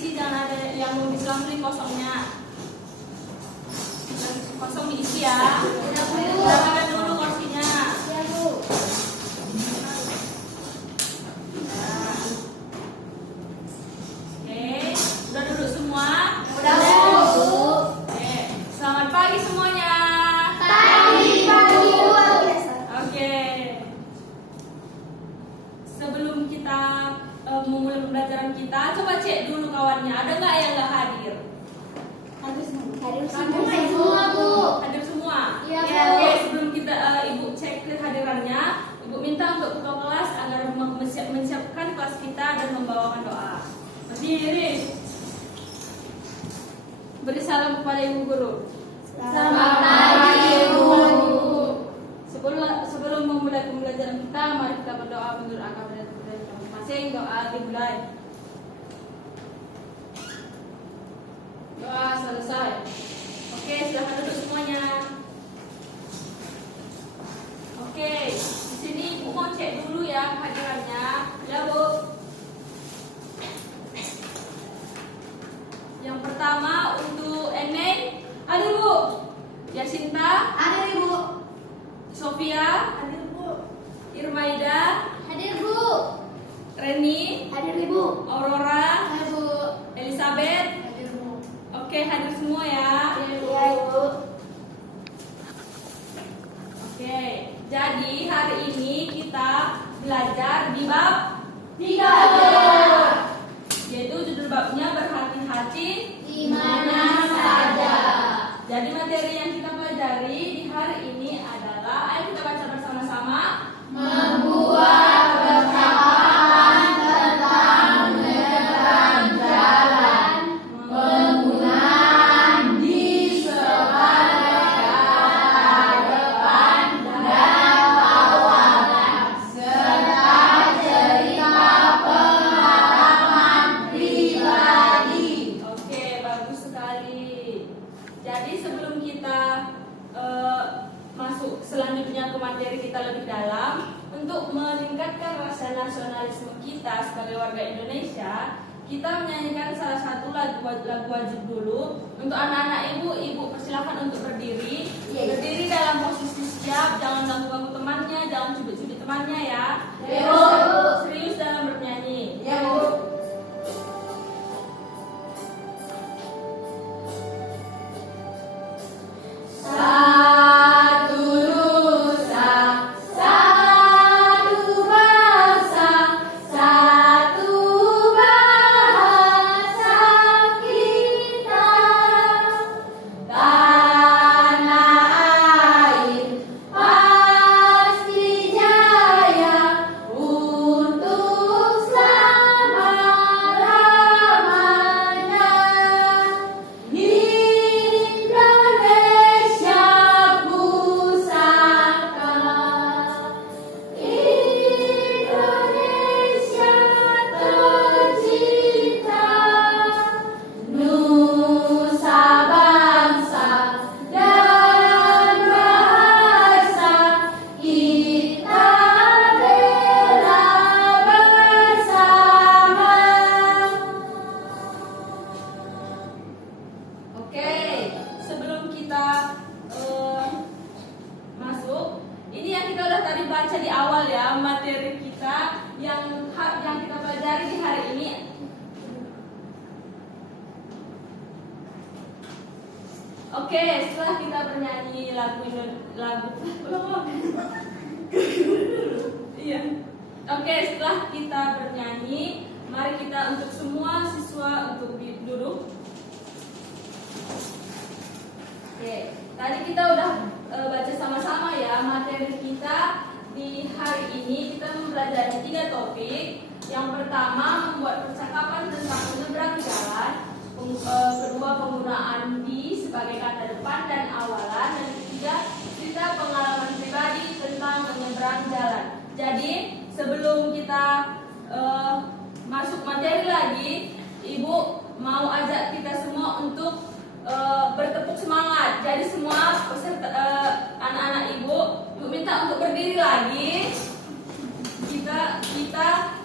diisi, jangan ada yang mau diselang kosongnya. Kosong diisi ya. Silakan dulu kursinya. Oke, udah duduk semua? Udah, Bu. Oke, selamat pagi semuanya. Oke. Sebelum kita memulai pembelajaran kita, coba cek dulu kawannya, ada nggak yang nggak hadir? Hadir semua, Bu. Hadir semua? Iya, Bu. Oke, sebelum kita Ibu cek kehadirannya, Ibu minta untuk ketua kelas agar menyiapkan kelas kita dan membawakan doa. Berdiri. Beri salam kepada Ibu Guru. Selamat pagi, Bu. Sebelum memulai pembelajaran kita, mari kita berdoa menurut agama dan budaya masing-masing. Doa dimulai. Doa selesai. Oke, silahkan duduk semuanya. Oke, di sini Ibu mau cek dulu ya kehadirannya. Ya, Bu. Yang pertama untuk Eneng, hadir Bu. Yasinta, Hadir, Bu. Sofia, Hadir, Bu. Irmaida, Hadir, Bu. Reni, Hadir, Ibu. Aurora, Hadir, Bu. Elizabeth. Hadir, Bu. Oke, hadir semua ya. Iya, Ibu. Oke, jadi hari ini kita belajar di bab 3, yaitu judul babnya berhati-hati Di mana saja. Jadi materi yang kita pelajari di hari ini adalah, ayo kita baca bersama-sama. Membuat percakapan tentang menyeberang jalan. Penggunaan di sebagai kata depan dan awalan, serta cerita pengalaman pribadi. Oke, bagus sekali. Jadi sebelum kita masuk selanjutnya ke materi kita lebih dalam, untuk meningkatkan rasa nasionalisme kita sebagai warga Indonesia, kita menyanyikan salah satu lagu wajib dulu. Untuk anak-anak ibu persilakan untuk berdiri. Berdiri dalam posisi siap, jangan ganggu-ganggu temannya, jangan cubit-cubit temannya ya. Ya, Bu. Serius dalam bernyanyi. Ya, Bu. Satu nusa, satu bangsa, satu bahasa kita. Tanah air pasti jaya untuk selama-lamanya. Indonesia pusaka, Indonesia tercinta, nusa bangsa dan bahasa kita bela bersama. Oke, sebelum kita masuk, ini yang kita udah tadi baca di awal ya, materi kita yang kita pelajari di hari ini. Oke, setelah kita bernyanyi Iya. Oke, setelah kita bernyanyi, mari kita untuk semua siswa untuk duduk. Oke, tadi kita udah baca sama-sama ya materi kita di hari ini. Kita mempelajari 3 topik. Yang pertama, membuat percakapan tentang menyeberang jalan. Kedua, penggunaan di sebagai kata depan dan awalan. Dan ketiga, cerita pengalaman pribadi tentang menyeberang jalan. Jadi sebelum kita masuk materi lagi, Ibu mau ajak kita semua untuk bertepuk semangat. Jadi semua peserta anak-anak Ibu minta untuk berdiri lagi. Kita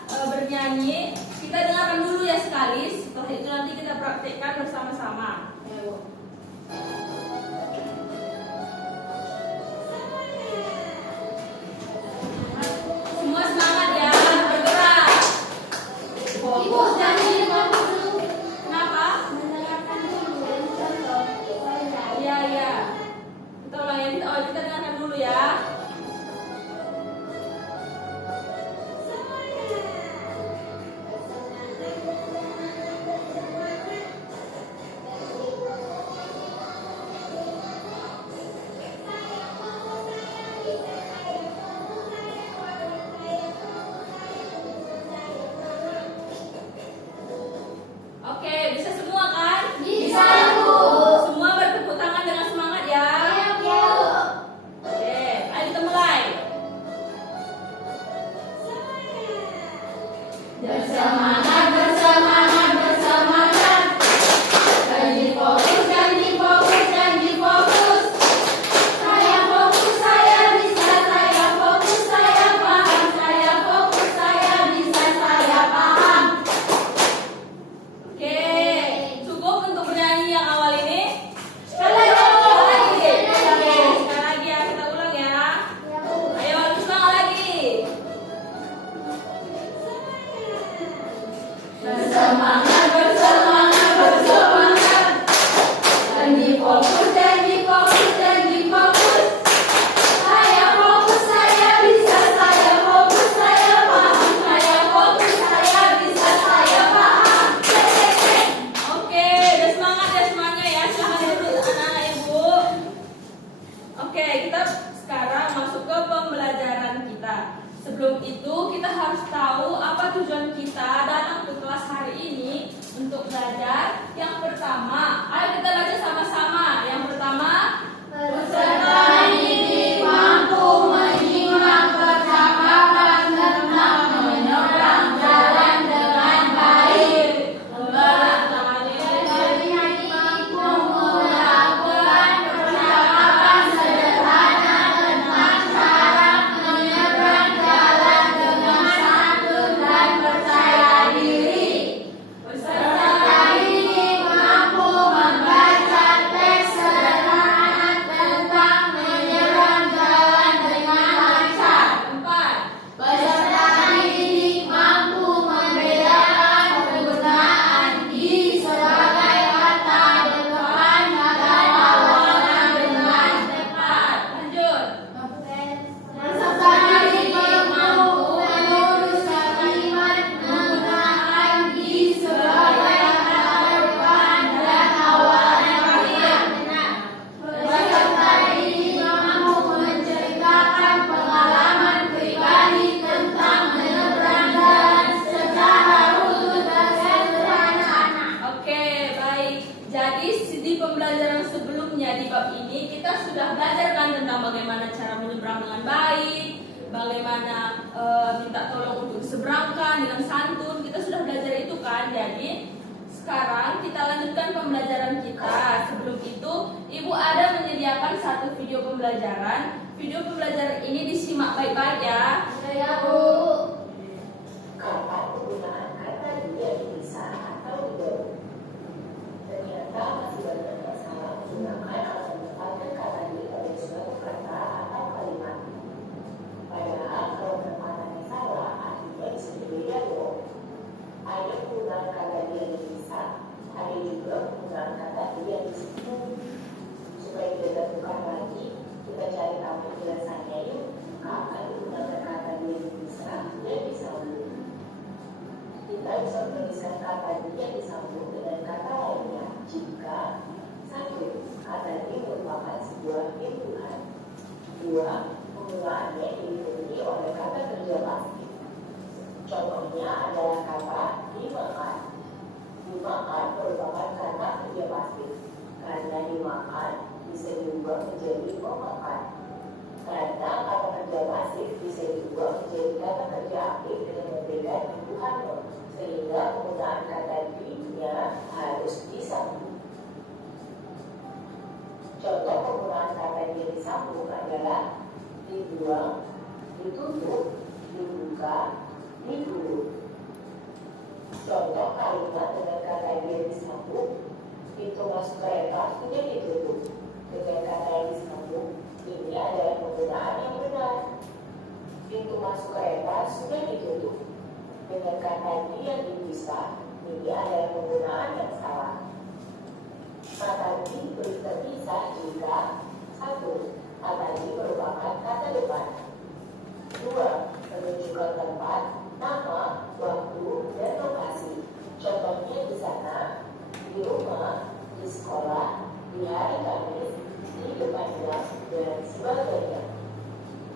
bernyanyi. Kita dengarkan dulu ya sekali. Setelah itu nanti kita praktekkan bersama-sama. Semua semangat ya, bergerak. Fokus dan fokus dulu. Kenapa? Mendengarkan dulu yang contoh. Iya, iya. Kita ulang ya. Kita dengarkan dulu ya. Oke, bisa semua kan? Bisa, Bu. Semua bertepuk tangan dengan semangat ya. Ya, Bu. Oke, ayo kita mulai. Bersemangat, bersemangat, bersemangat. Janji fokus, janji fokus, janji fokus. Saya fokus, saya bisa, saya fokus, saya paham. Saya fokus, saya bisa, saya paham. Oke, cukup untuk bernyanyi yang awal ini. Sekali lagi. Oke, sekali lagi ya, kita ulang ya. Ayo, lebih semangat lagi. Bersemangat, bersemangat, bersemangat. Janji fokus, janji fokus, janji fokus. Saya fokus, saya bisa, saya fokus, saya paham. Saya fokus, saya bisa, saya paham. Oke, udah semangat ya semuanya ya. Silahkan duduk anak-anak ibu. Oke, kita sekarang masuk ke pembelajaran kita. Sebelum itu kita harus tahu apa tujuan kita datang ke kelas hari ini untuk belajar. Yang pertama, ayo kita baca sama-sama. Yang pertama, Peserta didik mampu menyimak percakapan tentang menyeberang jalan dengan baik. Peserta didik mampu melakukan percakapan sederhana tentang cara menyeberang jalan dengan santun dan percaya diri. Peserta didik mampu membaca teks sederhana tentang menyeberang jalan dengan lancar. empat. Peserta didik mampu membedakan penggunaan di sebagai kata depan dan awalan dengan tepat. Lanjut. Peserta didik mampu menulis kalimat menggunakan di sebagai kata depan dan awalan kalimat. Peserta didik mampu menceritakan pengalaman pribadi tentang menyeberang jalan secara runtut dan sederhana. Oke, baik. Jadi di pembelajaran sebelumnya di bab ini kita sudah belajar kan tentang bagaimana cara menyeberang dengan baik, bagaimana minta tolong untuk diseberangkan dengan santun. Kita sudah belajar itu kan. Jadi sekarang kita lanjutkan pembelajaran kita. Sebelum itu, Ibu ada menyediakan satu video pembelajaran. Video pembelajaran ini disimak baik-baik ya. Ya, Bu. Kapan penggunaan kata dia bisa atau tidak? Ternyata masih banyak masalah menggunakan atau menempatkan kata dia pada suatu kata atau kalimat. Padahal kalau penempatannya salah, artinya bisa berbeda loh. Ada penggunaan kata dia bisa, ada juga penggunaan kata dia disitu. Supaya tidak tertukar lagi, kita cari tahu penjelasannya yuk. Kapan digunakan kata dia bisa dan disambung? Kita bisa menuliskan kata dia disambung dengan kata lainnya jika satu, kata dia merupakan sebuah imbuhan. Dua, penggunaannya diikuti oleh kata kerja pasti. Contohnya adalah kata dimakan. Dimakan merupakan kata kerja pasti. Karena dimakan bisa diubah menjadi memakan. Karena kata kerja pasif bisa diubah menjadi kata kerja aktif dengan memberikan imbuhan sehingga penggunaan kata di-nya harus disambung. Contoh penggunaan kata dia disambung adalah dibuang, ditutup, dibuka, digulung. Contoh kalimat dengan kata dia disambung, pintu masuk kereta sudah ditutup. Dengan kata yang disambung, ini adalah penggunaan yang benar. Pintu masuk kereta sudah ditutup. Dengan kata dia dipisah, ini adalah penggunaan yang salah. Kata di terpisah jika 1. Kata di merupakan kata depan. 2. Menunjukkan tempat, nama, waktu, dan lokasi. Contohnya di sana, di rumah, di sekolah, di hari Kamis, di depan gang, dan sebagainya.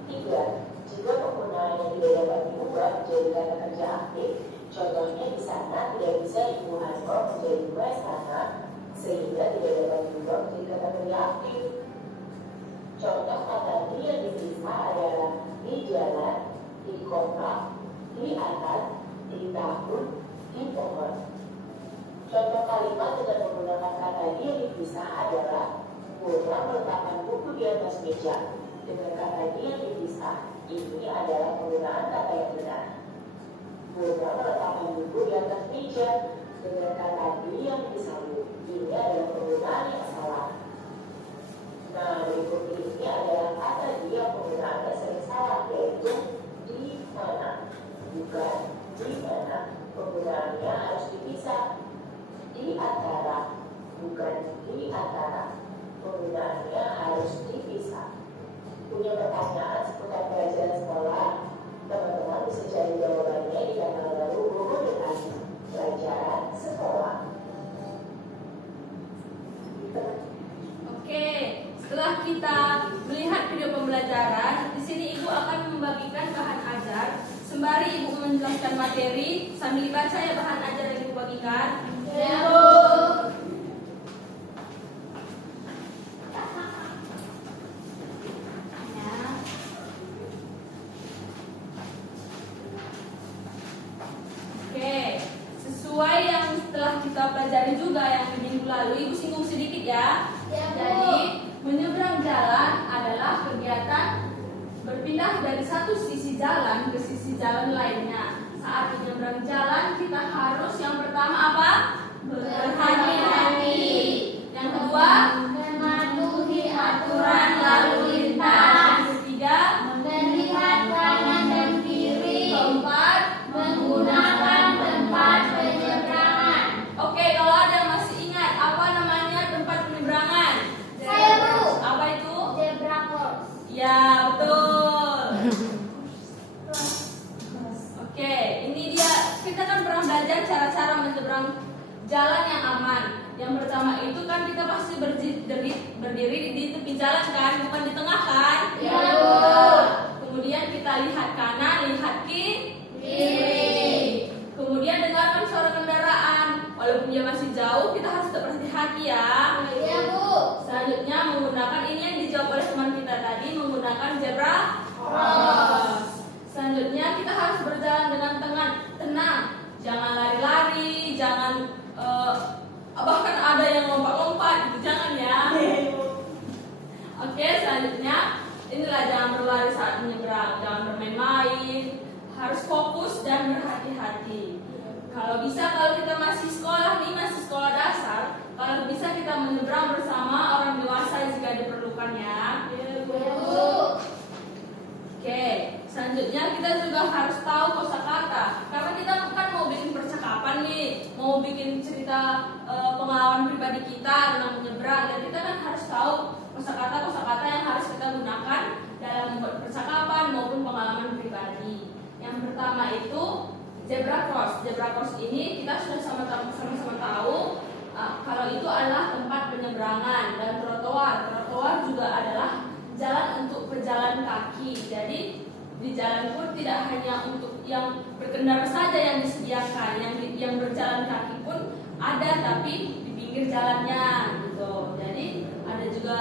3. Jika penggunaan yang tidak dapat diubah menjadi kata kerja aktif, contohnya di sana tidak bisa Ibu Hanko menjadi buah sana, sehingga tidak dapat diubah menjadi kata kerja aktif. Contoh kata di yang dipisah adalah di jalan, di kotak, di atas, di tahun, di pohon. Contoh kalimat dengan menggunakan kata di yang dipisah adalah Murna meletakkan buku di atas meja. Dengan kata di yang dipisah, ini adalah penggunaan kata yang benar. Murna meletakkan buku di atas meja. Dengan kata di yang disambung, ini adalah penggunaan yang salah. Nah, berikut ini adalah kata di yang penggunaannya sering salah, yaitu di mana, bukan di mana. Penggunaannya harus dipisah. Di antara, bukan di antara. Penggunaannya harus dipisah. Punya pertanyaan seputar pelajaran sekolah? Teman-teman bisa cari jawabannya di kanal baru Guru dan Pelajaran Sekolah. Oke, setelah kita melihat video pembelajaran, di sini Ibu akan membagikan bahan ajar. Sembari Ibu menjelaskan materi, sambil dibaca ya bahan ajar yang Ibu bagikan. Ya, Bu. Oke, sesuai yang setelah kita pelajari juga yang di minggu lalu, Ibu singgung sedikit ya. Ya, Bu. Jadi, menyeberang jalan adalah kegiatan berpindah dari satu sisi jalan ke sisi jalan lainnya. Saat menyeberang jalan, kita harus yang pertama apa? Berhati-hati. Yang kedua, Mematuhi aturan lalu lintas. Yang ketiga, melihat kanan dan kiri, keempat, menggunakan tempat penyeberangan. oke, kalau ada yang masih ingat apa namanya tempat penyeberangan? Saya, Bu. Apa itu? Zebra cross. Ya, betul. Oke, ini dia. Kita kan pernah belajar cara-cara menyeberang jalan yang aman. Yang pertama itu kan kita pasti berdiri di tepi jalan kan, bukan di tengah kan? Ya, Bu. Kemudian kita lihat kanan, lihat Kiri. Kemudian dengarkan suara kendaraan. Walaupun dia masih jauh, kita harus tetap berhati-hati ya. Ya, Bu. Selanjutnya menggunakan ini yang dijawab oleh teman kita tadi, menggunakan zebra Cross. Selanjutnya kita harus berjalan dengan tenang, jangan lari-lari, jangan bahkan ada yang lompat-lompat, gitu jangan ya. Oke, selanjutnya inilah jangan berlari saat menyeberang, jangan bermain-main, harus fokus dan berhati-hati. Kalau kita masih sekolah nih, masih sekolah dasar, kalau bisa kita menyeberang bersama orang dewasa jika diperlukan ya. Ya, Bu. Oke, selanjutnya kita juga harus tahu kosakata. Karena kita kan mau bikin percakapan nih, mau bikin cerita pengalaman pribadi kita tentang menyeberang, dan kita kan harus tahu kosakata yang harus kita gunakan dalam membuat percakapan maupun pengalaman pribadi. Yang pertama itu zebra cross. Zebra cross ini kita sudah sama-sama tahu kalau itu adalah tempat penyeberangan, dan trotoar. Trotoar juga adalah jalan untuk pejalan kaki. Jadi di jalan pun tidak hanya untuk yang berkendara saja yang disediakan, yang berjalan kaki pun ada, tapi di pinggir jalannya gitu. Jadi ada juga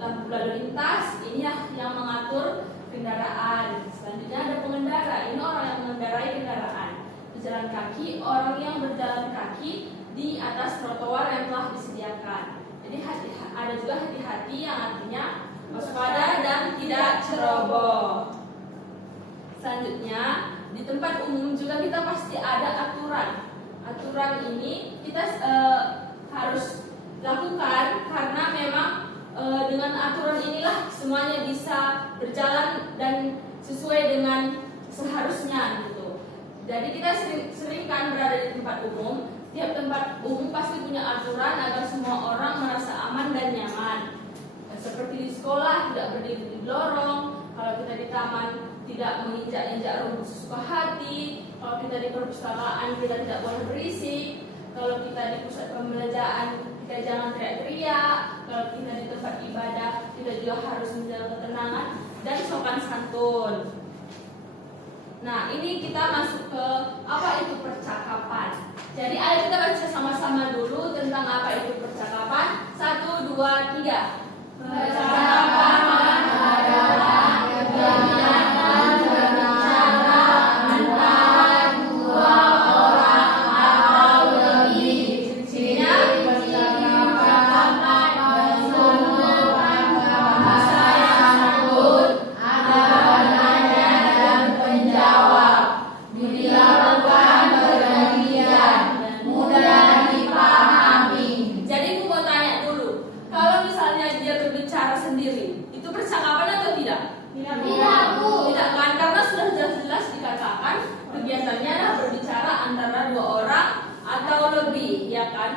lampu lalu lintas, ini yang mengatur kendaraan. Selanjutnya ada pengendara, ini orang yang mengendarai kendaraan. Pejalan kaki, orang yang berjalan kaki di atas trotoar yang telah disediakan. Jadi ada juga hati-hati yang artinya waspada dan tidak ceroboh. Selanjutnya, di tempat umum juga kita pasti ada aturan. aturan ini kita harus lakukan karena memang dengan aturan inilah semuanya bisa berjalan dan sesuai dengan seharusnya gitu. Jadi kita sering kan berada di tempat umum. Tiap tempat umum pasti punya aturan agar semua orang merasa aman dan nyaman. Seperti di sekolah tidak berdiri di lorong, kalau kita di taman tidak menginjak-injak rumput sesuka hati, kalau kita di perpustakaan kita tidak boleh berisik, kalau kita di pusat pembelajaran kita jangan teriak-teriak, kalau kita di tempat ibadah kita juga harus menjaga ketenangan dan sopan santun. Nah, ini kita masuk ke apa itu percakapan. Jadi ayo kita baca sama-sama dulu tentang apa itu percakapan. 1, 2, 3. Percakapan adalah kegiatan berbicara antara dua orang atau lebih. Ciri percakapan menggunakan bahasa yang santun, ada penanya dan penjawab, dilakukan bergantian, mudah dipahami. Jadi aku mau tanya dulu, kalau misalnya dia berbicara sendiri, itu percakapan atau tidak? Tidak, Bu. Tidak kan? Karena sudah jelas-jelas dikatakan kegiatannya adalah berbicara antara dua orang atau lebih, ya kan?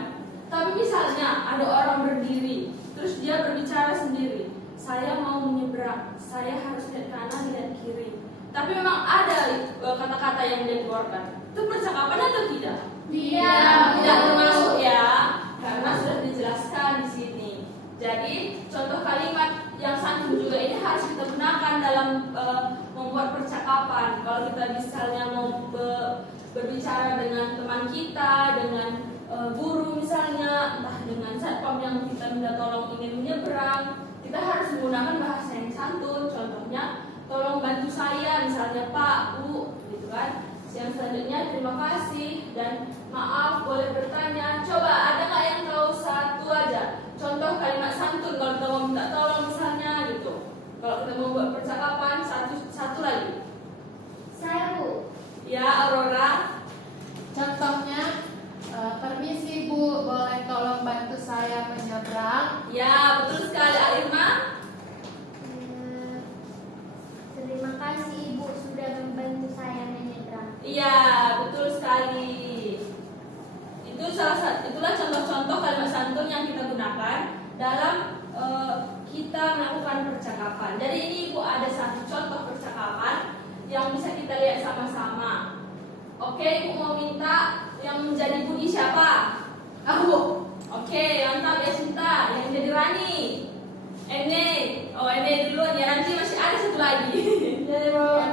Tapi misalnya ada orang berdiri, terus dia berbicara sendiri. Saya mau menyeberang, saya harus lihat kanan, lihat kiri. Tapi memang ada kata-kata yang dia keluarkan. Itu percakapan atau tidak? Tidak termasuk ya, karena sudah dijelaskan di sini. Jadi contoh kalimat yang santun juga ini harus kita gunakan dalam membuat percakapan. Kalau kita misalnya mau berbicara dengan teman kita, dengan guru misalnya, entah dengan satpam yang kita minta tolong ingin menyeberang, kita harus menggunakan bahasa yang santun. Contohnya, tolong bantu saya, misalnya Pak, Bu, gitu kan. Yang selanjutnya terima kasih dan maaf boleh bertanya. Coba ada nggak yang tahu satu aja contoh kalimat santun kalau kita mau minta tolong misalnya gitu. Kalau kita mau buat percakapan satu lagi. Saya, Bu. Ya Aurora. Contohnya, permisi Bu, boleh tolong bantu saya menyeberang? Ya betul sekali Alirma. Terima kasih Ibu sudah membantu saya menyeberang. Iya betul sekali. Itulah contoh-contoh kalimat santun yang kita gunakan dalam kita melakukan percakapan. Jadi ini Ibu ada satu contoh percakapan yang bisa kita lihat sama-sama. Oke, Ibu mau minta yang menjadi Budi siapa? Aku. Oke, mantap ya Cinta. Yang jadi Rani. Ene. Oh Ene duluan ya, nanti masih ada satu lagi.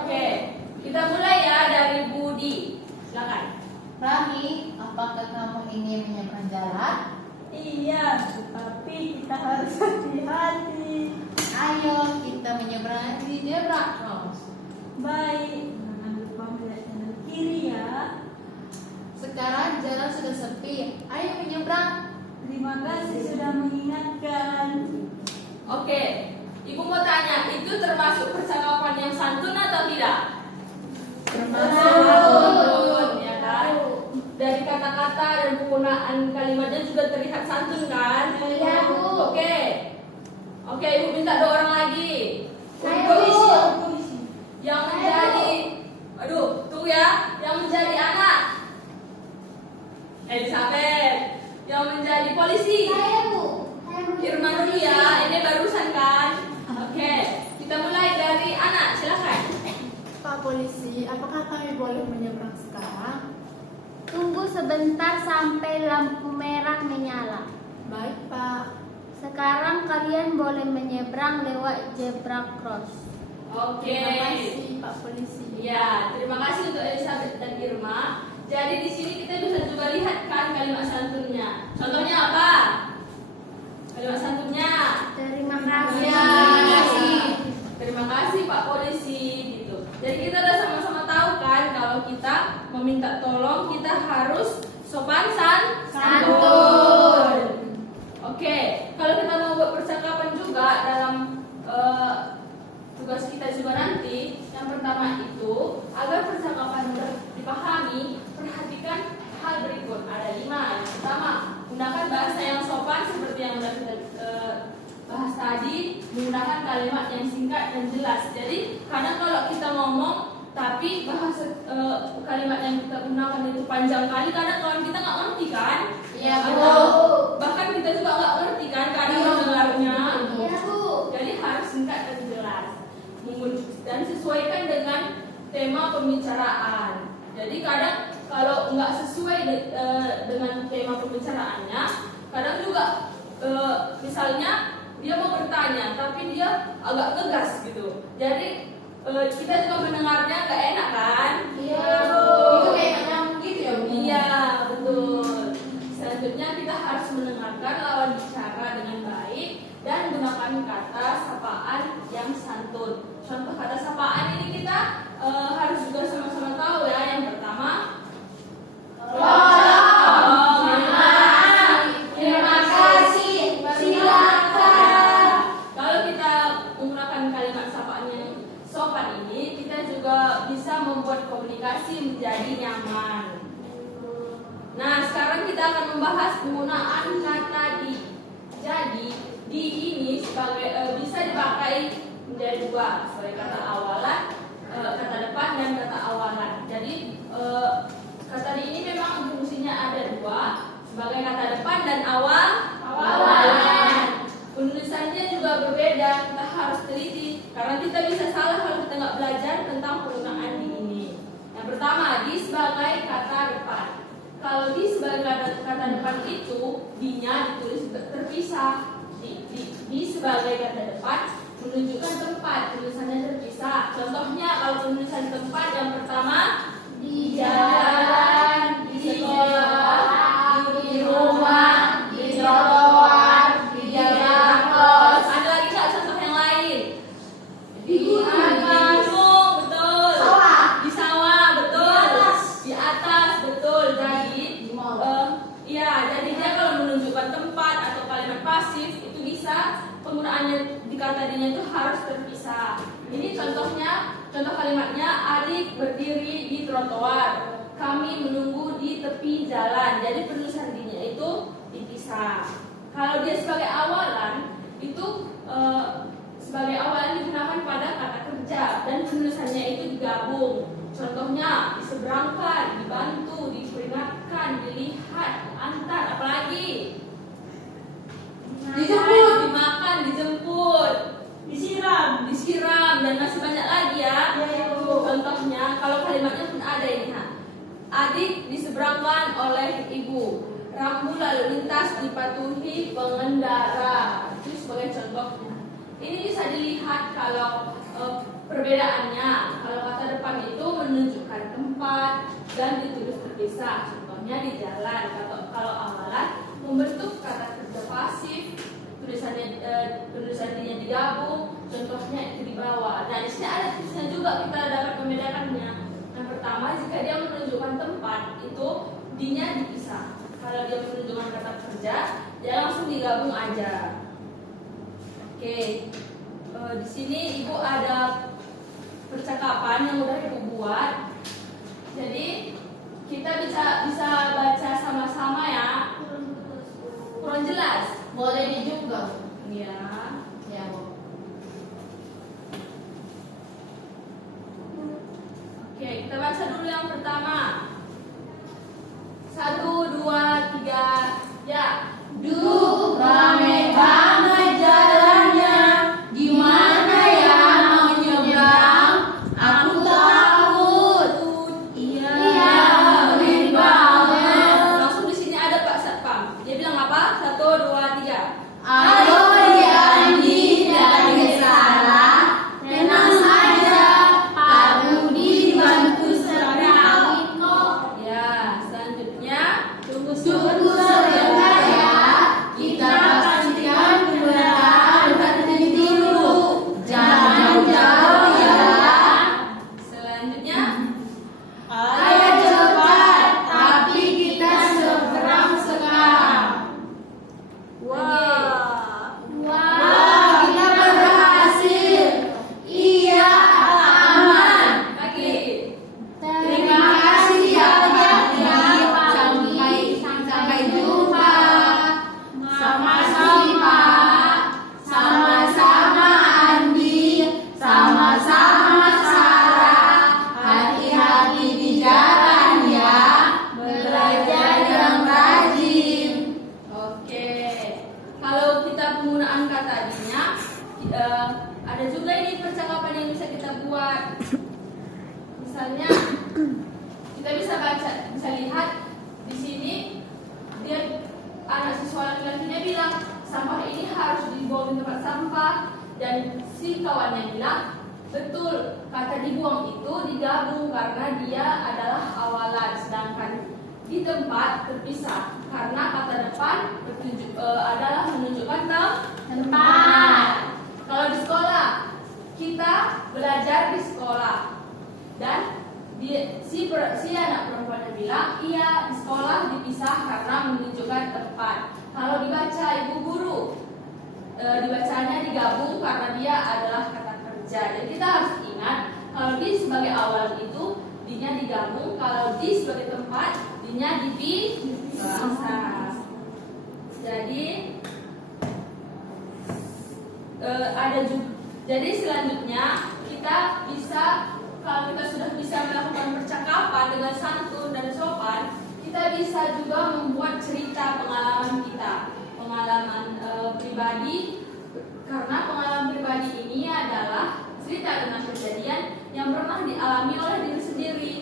Oke, kita mulai ya dari Budi. Silakan. Rani, apakah kamu ingin menyeberang jalan? Iya, tapi kita harus hati-hati. Ayo kita menyeberang di zebra cross. Baik, jangan lupa melihat kanan kiri ya. Sekarang jalan sudah sepi, ayo menyeberang. Terima kasih sudah mengingatkan. Oke, Ibu mau tanya, itu termasuk percakapan yang santun atau tidak? Santun, ya kan? Dari kata-kata dan penggunaan kalimatnya juga terlihat santun kan? Iya, Bu. Oke, Ibu minta 2 orang lagi. Saya, Polisi, Bu. polisi. Yang menjadi, aduh, tuh ya, yang menjadi anak. Elizabeth, yang menjadi polisi. Saya, Bu. Irma dulu ya, ini barusan kan? Oke, kita mulai dari anak, silakan. Pak Polisi, apakah kami boleh menyeberang sekarang? Tunggu sebentar sampai lampu merah menyala. Baik Pak. Sekarang kalian boleh menyeberang lewat zebra cross. Oke. Terima kasih Pak Polisi. Ya, terima kasih untuk Elizabeth dan Irma. Jadi di sini kita bisa juga lihat kan kalimat santunnya. Contohnya apa? Kalimat santunnya. Terima kasih. Ya, terima kasih Pak Polisi gitu. Jadi kita udah sama-sama tahu kan kalau kita meminta tolong kita harus sopan santun. Oke, kalau kita mau buat percakapan juga dalam tugas kita juga nanti, yang pertama itu agar percakapan dipahami, perhatikan hal berikut. tadi menggunakan kalimat yang singkat dan jelas. Jadi kadang kalau kita ngomong tapi bahasa kalimat yang kita gunakan itu panjang kali, kadang kawan kita nggak ngerti kan? Iya, Atau bahkan kita juga nggak ngerti kan kadang mendengarnya. Iya, Bu. Jadi harus singkat dan jelas. Dan sesuaikan dengan tema pembicaraan. Jadi kadang kalau nggak sesuai dengan tema pembicaraannya, kadang juga misalnya dia mau bertanya tapi dia agak ngegas gitu. Jadi kita juga mendengarnya nggak enak kan? Iya, itu kayak nyambung gitu ya, Bu. Iya, betul. Selanjutnya kita harus mendengarkan lawan bicara dengan baik dan gunakan kata sapaan yang santun. Contoh kata sapaan ini kita harus juga sama-sama tahu ya. Yang pertama, Terima kasih. Silakan. kalau kita menggunakan kalimat sapaan yang sopan ini, kita juga bisa membuat komunikasi menjadi nyaman. Nah, sekarang kita akan membahas penggunaan kata di. Jadi, di ini sebagai bisa dipakai menjadi dua, sebagai kata awalan, kata depan dan kata awalan. Jadi, kata di ini memang fungsinya ada dua, sebagai kata depan dan awalan. Penulisannya juga berbeda, kita harus teliti karena kita bisa salah kalau kita nggak belajar tentang penggunaan di ini. Yang pertama, di sebagai kata depan. Kalau di sebagai kata depan itu, di-nya ditulis terpisah. Di sebagai kata depan menunjukkan tempat, tulisannya terpisah. Contohnya kalau penulisan tempat yang pertama, Di jalan, di sekolah, di rumah, di trotoar, di jalan kos. Ada lagi nggak contoh yang lain? Di gunung, betul. Sawah. Di sawah, betul. Di atas. Di atas, betul. Jadi, Di mall. iya, jadi dia kalau menunjukkan tempat atau kalimat pasif itu bisa penggunaannya di kata dinya itu harus terpisah. Ini contohnya, contoh kalimatnya, adik berdiri di trotoar, kami menunggu di tepi jalan. Jadi penulisan dinya itu dipisah. Kalau dia sebagai awalan itu sebagai awalan digunakan pada kata kerja dan penulisannya itu digabung. Contohnya diseberangkan, dibantu, diperingatkan, dilihat, antar, apalagi Dijemput. dimakan, dijemput, disiram dan masih banyak lagi ya. Contohnya kalau kalimatnya pun ada ini. Adik diseberangkan oleh ibu, rambu lalu lintas dipatuhi pengendara. Itu sebagai contohnya. Ini bisa dilihat kalau perbedaannya. Kalau kata depan itu menunjukkan tempat dan ditulis terpisah. Contohnya di jalan. Kalau awalan membentuk kata kerja pasif, tulisannya digabung. Contohnya itu di bawah. Nah, di sini ada tipsnya juga kita dapat membedakannya. Yang pertama, jika dia menunjukkan tempat itu dinya dipisah. Kalau dia menunjukkan kata kerja, dia langsung digabung aja. Oke, di sini ibu ada percakapan yang udah ibu buat. Jadi kita bisa baca sama-sama ya. Kurang jelas. Boleh juga. Ya. Ya, Bu. Oke, kita baca dulu yang pertama. 1, 2, 3, ya. Duh, rame banget jalannya. Gimana ya mau nyebrang? Aku takut. Iya. Ngeri banget. Langsung di sini ada Pak Satpam. Dia bilang apa? 1, 2, 3. Ayo Andi dan Sarah, tenang saja. Pak Budi dibantu serta kok. bisa lihat di sini dia anak siswa laki-lakinya bilang sampah ini harus dibuang di tempat sampah, dan si kawannya bilang betul, kata dibuang itu digabung karena dia adalah awalan, sedangkan di tempat terpisah karena kata depan adalah menunjukkan tempat. Kalau di sekolah kita belajar di sekolah dan si anak perempuannya bilang iya di sekolah dipisah karena menunjukkan tempat. Kalau dibaca ibu guru dibacanya digabung karena dia adalah kata kerja. Jadi kita harus ingat kalau di sebagai awal itu dinya digabung, kalau di sebagai tempat dinya dipisah. Jadi ada juga. Jadi selanjutnya kita bisa, kalau kita sudah bisa melakukan percakapan dengan santun dan sopan, kita bisa juga membuat cerita pengalaman kita, pengalaman pribadi, karena pengalaman pribadi ini adalah cerita tentang kejadian yang pernah dialami oleh diri sendiri.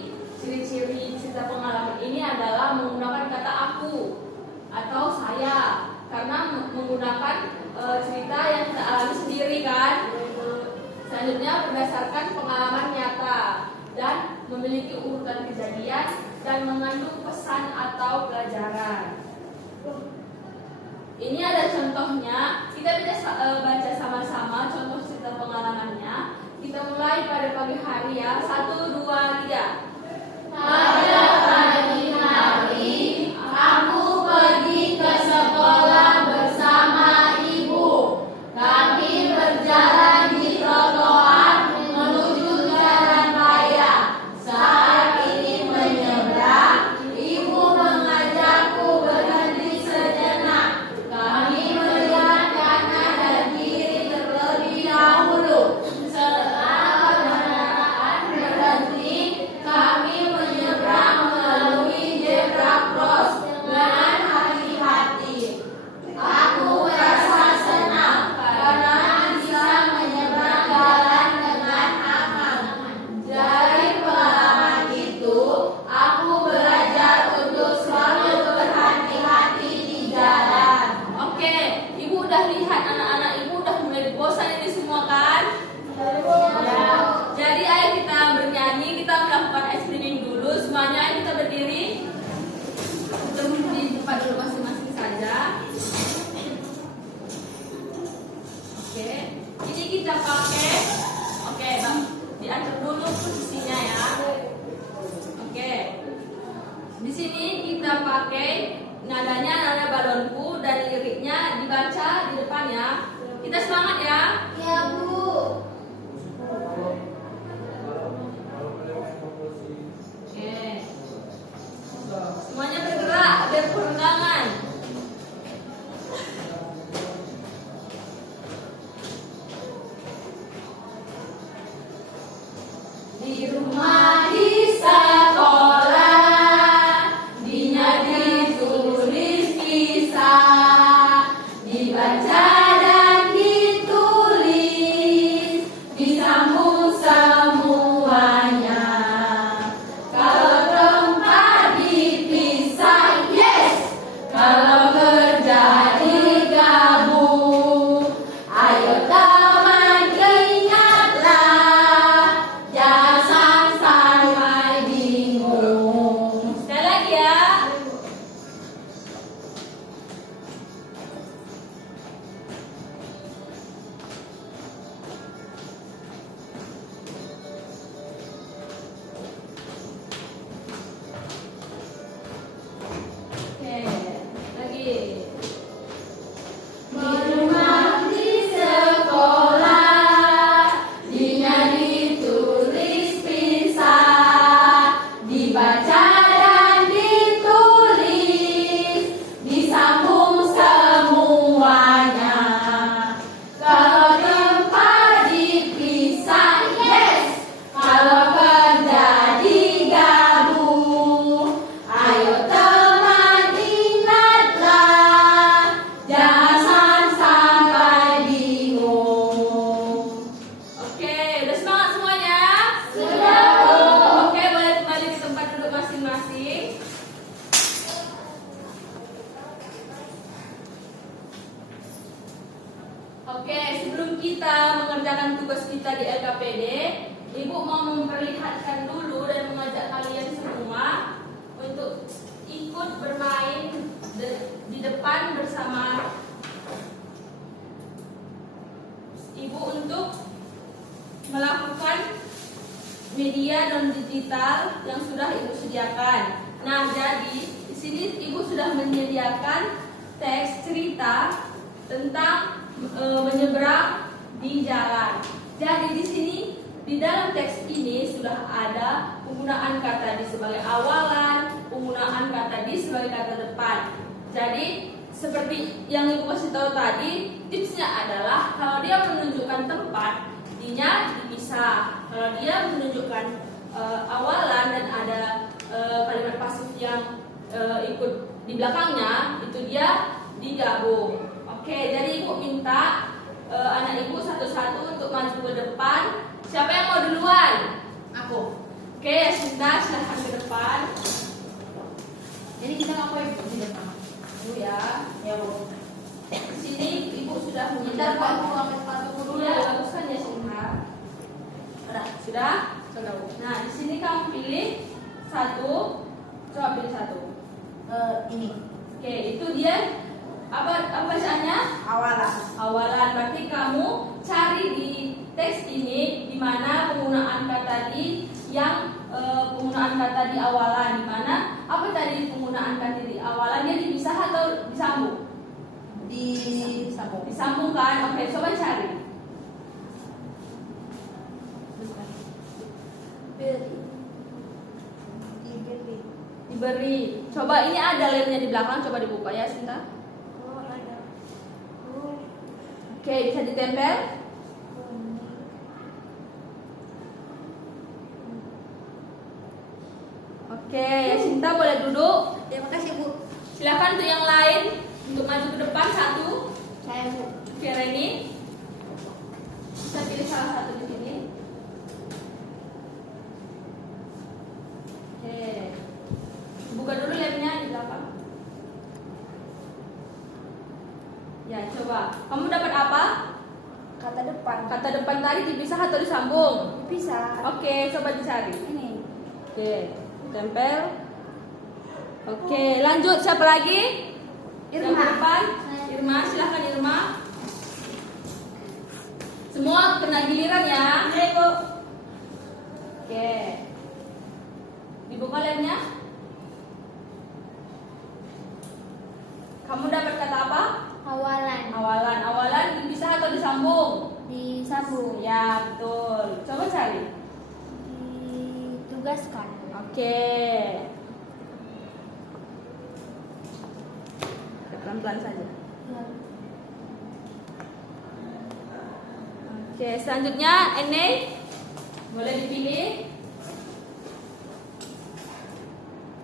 Ciri-ciri cerita pengalaman ini adalah menggunakan kata aku atau saya, karena menggunakan cerita yang kita alami sendiri kan. Selanjutnya berdasarkan pengalaman nyata dan memiliki urutan kejadian dan mengandung pesan atau pelajaran. Ini ada contohnya, kita bisa baca sama-sama contoh cerita pengalamannya. Kita mulai pada pagi hari ya. 1, 2, 3. Pada pagi hari, aku pergi ke sekolah bersama ibu. Kami berjalan di trotoar menuju jalan raya. Saat ini menyeberang, ibu mengajakku berhenti sejenak. Kami melihat kanan dan kiri terlebih dahulu. Setelah kendaraan berhenti, kami menyeberang melalui zebra cross dengan hati-hati. Aku merasa senang karena bisa menyeberang jalan dengan aman. Dari pengalaman itu, aku belajar untuk selalu berhati-hati di jalan. Oke, ibu udah lihat anak-anak ibu udah mulai bosan ini semua kan? Ya. Jadi ayo kita bernyanyi, kita melakukan ice creaming dulu. Semuanya ayo kita berdiri. Kita di tempat dulu masing-masing saja. Oke, ini kita pakai. Oke, Bang, diatur dulu posisinya ya. Oke, di sini kita pakai nadanya nada balonku dan liriknya dibaca di depan ya. Kita semangat ya. Ya, Bu. Oke, semuanya bergerak biar perenggangan. Di rumah di sekolah, dinya ditulis kisah, dibaca dan ditulis. sharing. Oke, sebelum kita mengerjakan tugas kita di LKPD, Ibu mau memperlihatkan dulu dan mengajak kalian semua untuk ikut bermain di depan bersama Ibu untuk melakukan media non digital yang sudah Ibu sediakan. Nah, jadi di sini Ibu sudah menyediakan teks cerita tentang menyeberang di jalan. Jadi di sini di dalam teks ini sudah ada penggunaan kata di sebagai awalan, penggunaan kata di sebagai kata depan. Jadi seperti yang Ibu kasih tahu tadi, tipsnya adalah kalau dia menunjukkan tempat, dinya dipisah. Kalau dia menunjukkan awalan dan ada kalimat pasif yang ikut di belakangnya, itu dia digabung. Oke, jadi Ibu minta anak Ibu satu-satu untuk maju ke depan. Siapa yang mau duluan? Aku. Oke, Yasinta silahkan ke depan. Jadi kita ngapain di depan? Bu ya. Ya Bu. Di sini Ibu sudah Kita menyediakan. aku ambil sepatuku dulu Ya, ya. baguskan Yasinta. Sudah? Sudah Bu. Nah, di sini kamu pilih satu. Coba pilih satu. Ini Oke, itu dia apa bacaannya? awalan. Awalan. Berarti kamu cari di teks ini di mana penggunaan kata di yang penggunaan kata di awalan, di mana apa tadi penggunaan kata di awalan, dia dipisah atau disambung? Disambung. Disambungkan. Oke, coba cari. Diberi. Coba ini ada lemnya di belakang, coba dibuka ya, Sinta. Oke, bisa ditempel. Oke, Sinta boleh duduk. Terima kasih Bu. Silakan untuk yang lain untuk maju ke depan satu. Saya Bu. Oke, Reni. Bisa pilih salah satu di sini. Oke. Buka dulu lemnya di belakang. Ya, coba. Kamu dapat apa? Kata depan. Kata depan tadi dipisah atau disambung? Bisa. Oke, coba dicari. Ini. Oke, tempel. Oke, lanjut. Siapa lagi? Yang Irma. ke depan. Irma, silahkan Irma. Semua kena giliran ya. Iya, Ibu. Oke. Dibuka lemnya. Kamu dapat kata apa? Awalan. Awalan. Awalan dipisah atau disambung? Disambung. Ya, betul. Coba cari. Ditugaskan. Oke. Pelan-pelan saja. Ya. Oke, selanjutnya Ene boleh dipilih.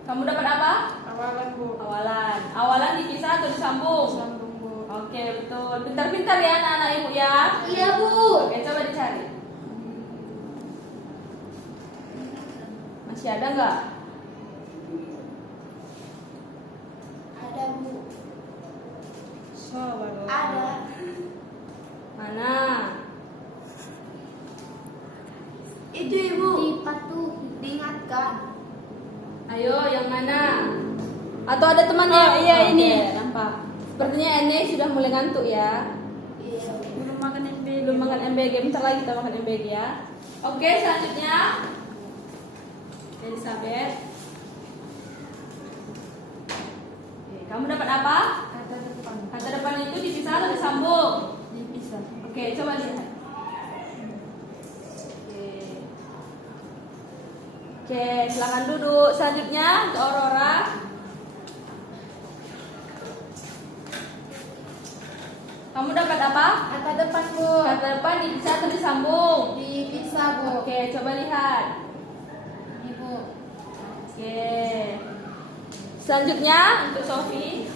Kamu dapat apa? Awalan Bu. Awalan. Awalan dipisah atau disambung? Sambung Bu. Oke, betul. Pintar-pintar ya anak-anak Ibu ya. Iya Bu. Oke, coba dicari. Masih ada nggak? Ada Bu. Ada. Ada. Mana? Itu Ibu. Dipatuh. Diingatkan. Ayo, yang mana? Atau ada temannya? Oh, iya, Oke, ini. nampak. Sepertinya Ene sudah mulai ngantuk ya. Iya. Belum makan MBG. Belum makan MBG, bentar lagi kita makan MBG ya. Oke, selanjutnya Elizabeth. Oke, kamu dapat apa? Kata depan. Kata depan itu dipisah atau disambung? Dipisah. Oke, coba lihat. Oke, silakan duduk. Selanjutnya untuk Aurora. Kamu dapat apa? Kata depan Bu. Kata depan dipisah atau disambung? Dipisah Bu. Oke, coba lihat. Ini Bu. Oke. Selanjutnya untuk Sofi.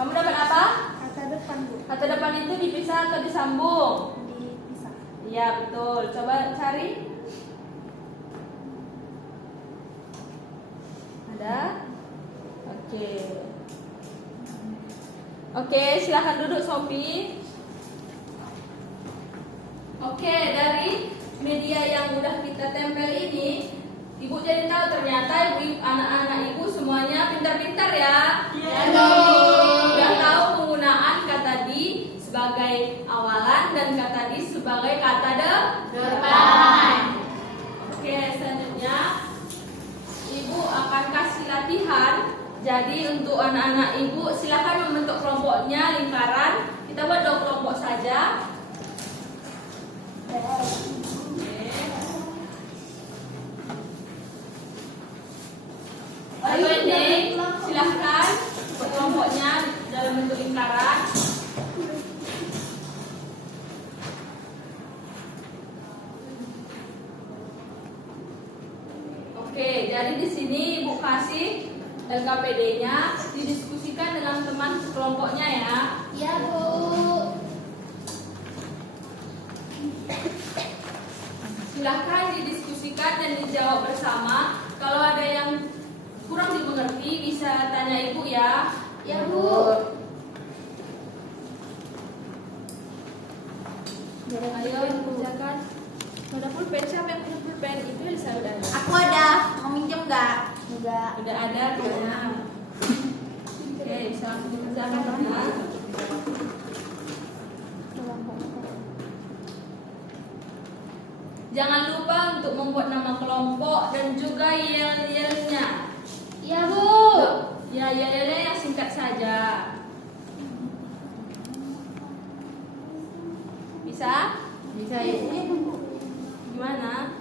Kamu dapat apa? Kata depan Bu. Kata depan itu dipisah atau disambung? Dipisah. Iya, betul. Coba cari. Oke, silahkan duduk Sophie. Oke, dari media yang udah kita tempel ini, Ibu jadi tahu ternyata anak-anak Ibu semuanya pintar-pintar ya. Udah tahu penggunaan kata di sebagai awalan dan kata di sebagai kata depan. Oke, selanjutnya Ibu akan kasih latihan. Jadi untuk anak-anak Ibu silakan membentuk kelompoknya lingkaran. Kita buat 2 kelompok saja. Ayo Dek, silahkan buat kelompoknya dalam bentuk lingkaran. Oke, jadi di sini Ibu kasih LKPD-nya, didiskusikan dengan teman sekelompoknya ya. Ya, Bu. Silahkan didiskusikan dan dijawab bersama. Kalau ada yang kurang dimengerti bisa tanya Ibu ya. Ya, Bu. Ayo kerjakan. Ada pulpen, siapa yang punya pulpen? Itu Elisa udah ada. Aku ada. Mau minjem nggak? Enggak. Udah ada kayaknya. Oke, bisa langsung dikerjakan ya. Jangan lupa untuk membuat nama kelompok dan juga yel-yelnya. Ya, Bu. Ya, yel-yelnya yang singkat saja. Bisa? Bisa Ibu. Gimana?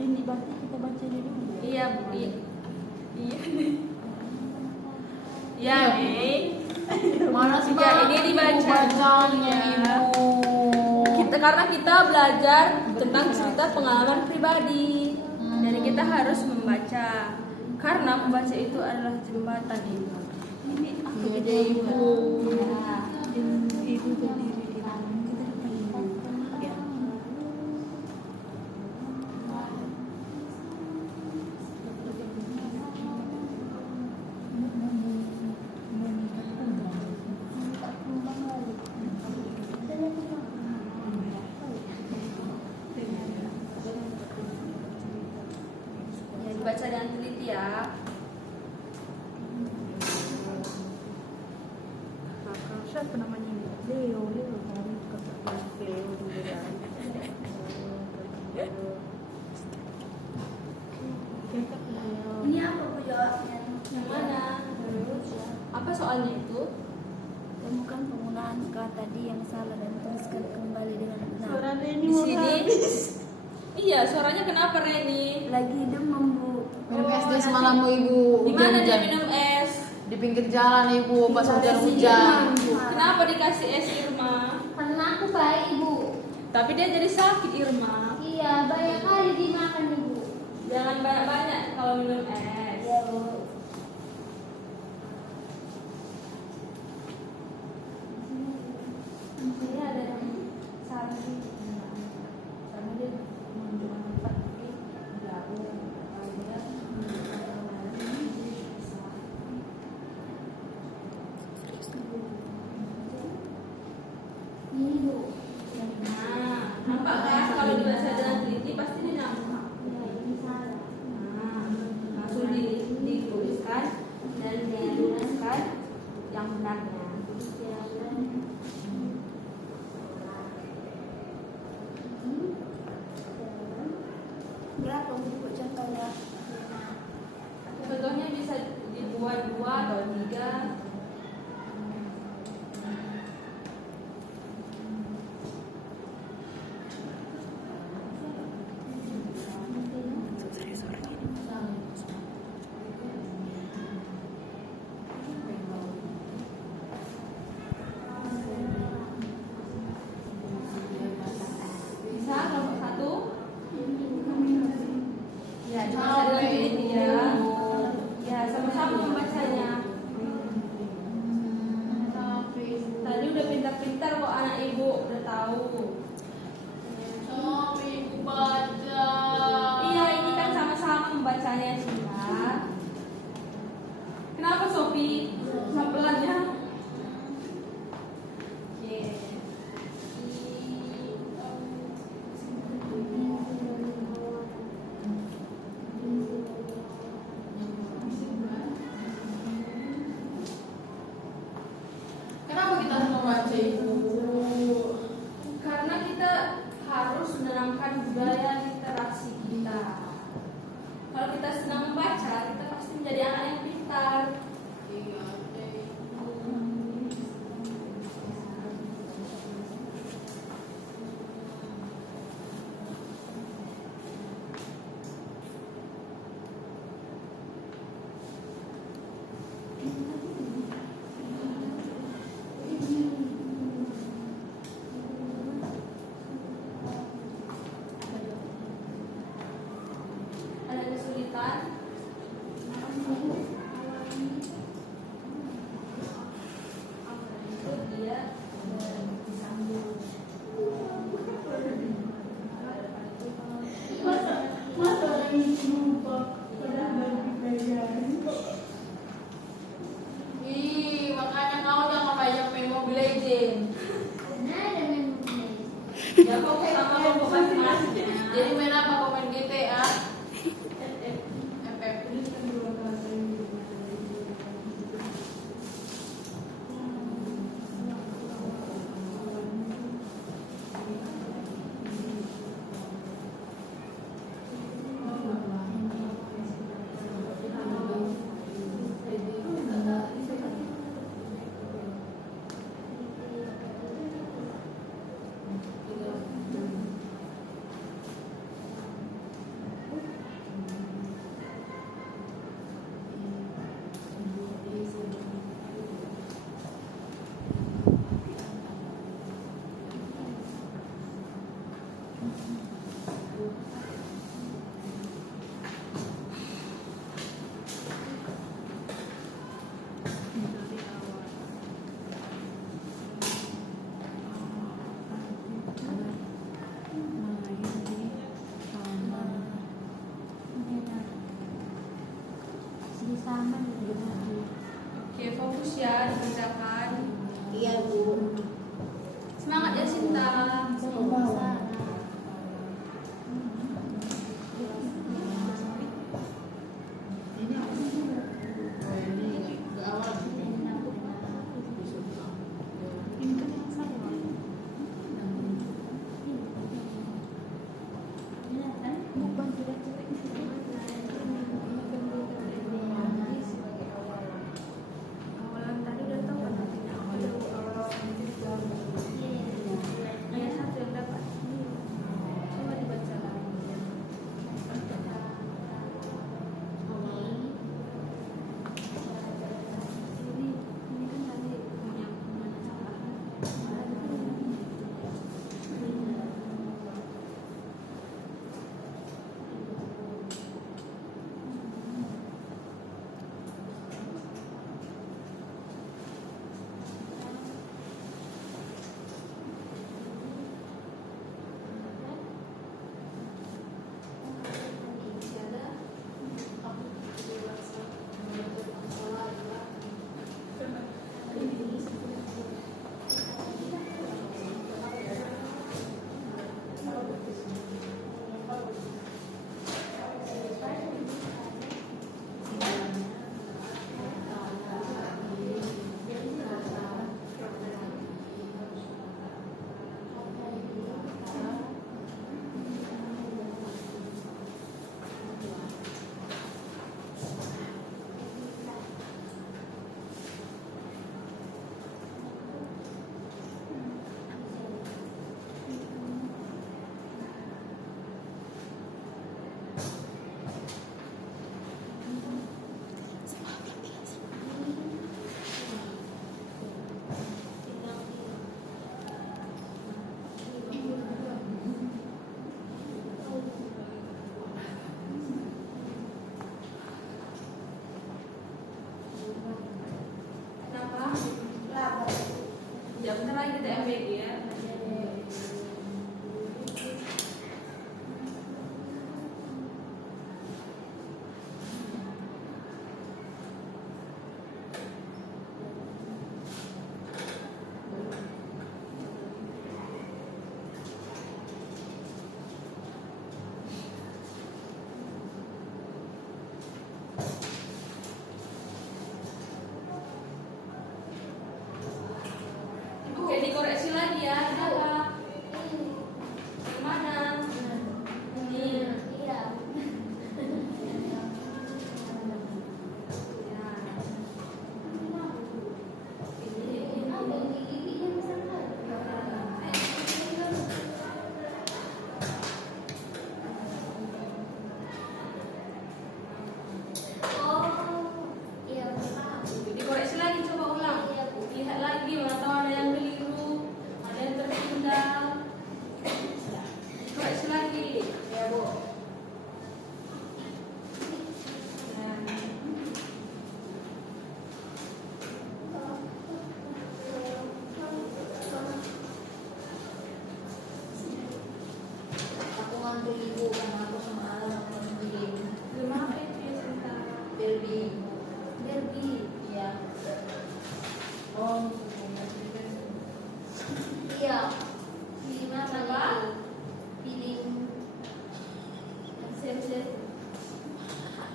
Ini berarti kita baca dulu. Iya, Bu. Iya. Iya, Mei. Mana sih Ya, ini dibaca. bacanya Ya. Karena kita belajar tentang cerita pengalaman pribadi. Jadi kita harus membaca. Karena membaca itu adalah jembatan Ibu. Ini aku Iya jadi deh, Ibu. Ibu berdiri di dalam kita depan. Ya. Ya, dibaca dengan teliti ya. Siapa namanya ini? Leo. Ini apa Bu jawabnya? Yang mana? Apa soalnya itu? Temukan penggunaan kata di yang salah dan teruskan kembali dengan benar. Suaranya ini Di mau sini. habis. Iya, suaranya kenapa Reni? Lagi demam, Bu. Minum es deh semalam Bu, Ibu. Di mana dia Hujan-hujan. minum es? Di pinggir jalan Ibu, pas hujan-hujan. Kenapa dikasih es Irma? Karena aku baik, Ibu. Tapi dia jadi sakit Irma. Iya, banyak kali dimakan, Ibu. Jangan banyak-banyak kalau minum es. Iya, Bu. Ini ada yang salah sih. Sama dia menunjukkan tempat tapi jauh. Dia Ini, Bu. Nah, nampak kan kalau dibaca dengan teliti lupa padahal baru dibayarin. Ih, makanya kau jangan banyak main Mobile Legend. Nah, ada main Ya kok sama kelompok masing-masing. Jadi main apa kau main GTA? FF. Tuliskan dua kata ini. sama Oke, fokus ya dikerjakan. Iya Bu. Semangat ya Sinta. Awalan tadi udah tahu kan artinya awal.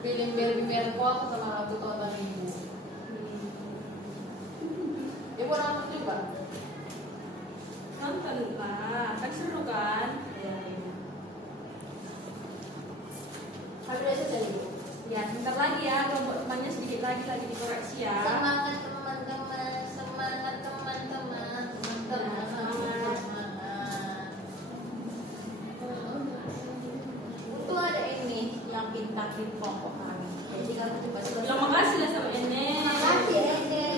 Film Barbie aku sama aku tonton ibu. Ibu nonton juga? Nonton lah, kan seru kan? Tapi udah selesai ibu. Ya, sebentar lagi ya, kelompok temannya sedikit lagi dikoreksi ya. Semangat teman-teman, semangat teman-teman, semangat. Untung ada ini yang pintar di kelompok kami. Jadi kamu coba selesai. Terima kasih lah sama Ene. Makasih Ede.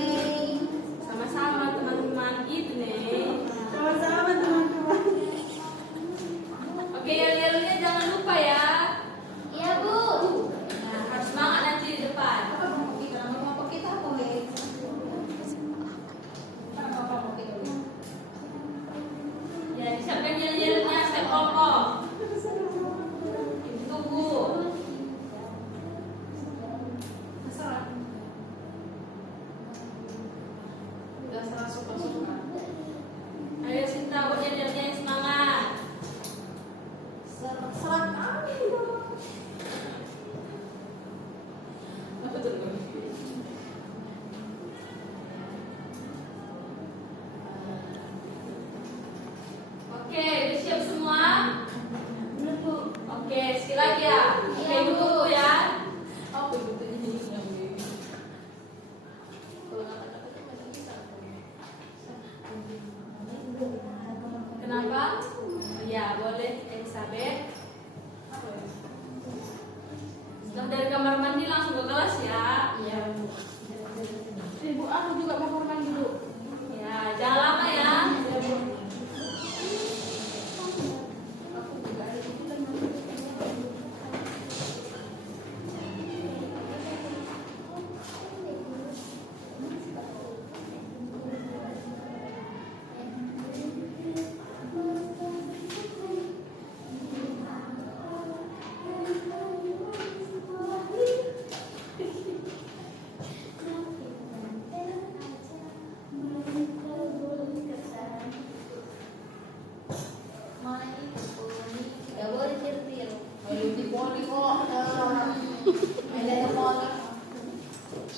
Sama-sama teman-teman gitu nih. Sama-sama teman-teman. Oke, yel-yelnya jangan lupa ya. Iya, Bu. Nah, harus semangat nanti di depan. Apa kelompok kita? Nama kelompok kita apa, Be? Apa kelompok kita, Be? Ya, disiapkan yel-yelnya setiap kelompok. Tunggu. Terserah. Udah serah suka-suka. Ayo Sinta, buat yel-yelnya yang semangat. Serah kami dong. Apa tuh? Oke, udah siap semua? Bener, Bu. Oke, sekali lagi ya. Oke, ibu tunggu ya. Apa itu jadi yang Be? Kalau kata-kata itu masih bisa. Kenapa? Ya, boleh Elizabeth. Apa ya? Setelah dari kamar mandi langsung ke kelas ya. Iya, Bu. Ibu, aku juga mau korban dulu. Ya, jangan lama ya. Aku juga ada itu dan nggak boleh cerita. Boleh di poni kok. Ada yang poni.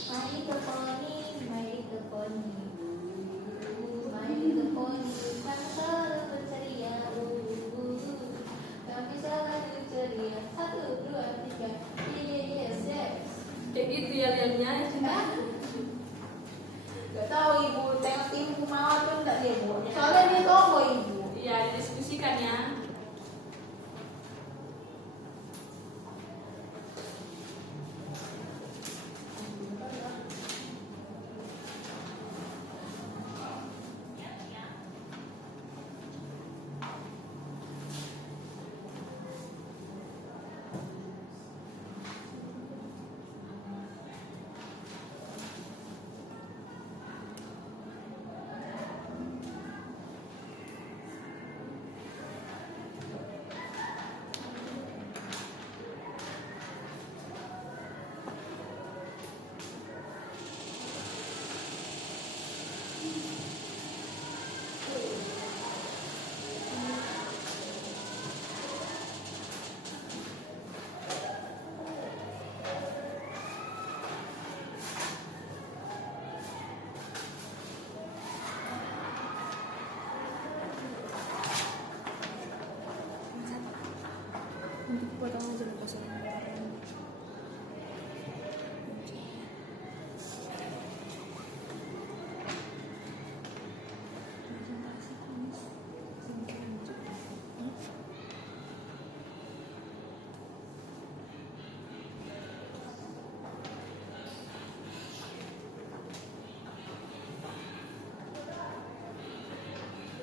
Mari ke poni, mari ke poni. Mari ke poni, kan selalu berceria. Kami selalu ceria. 1, 2, 3. Yes, yes. Kayak gitu yel-yelnya. Gak tahu ibu, tengok timku mau atau enggak dia bu. Soalnya dia tonggo ibu. Iya, didiskusikan ya.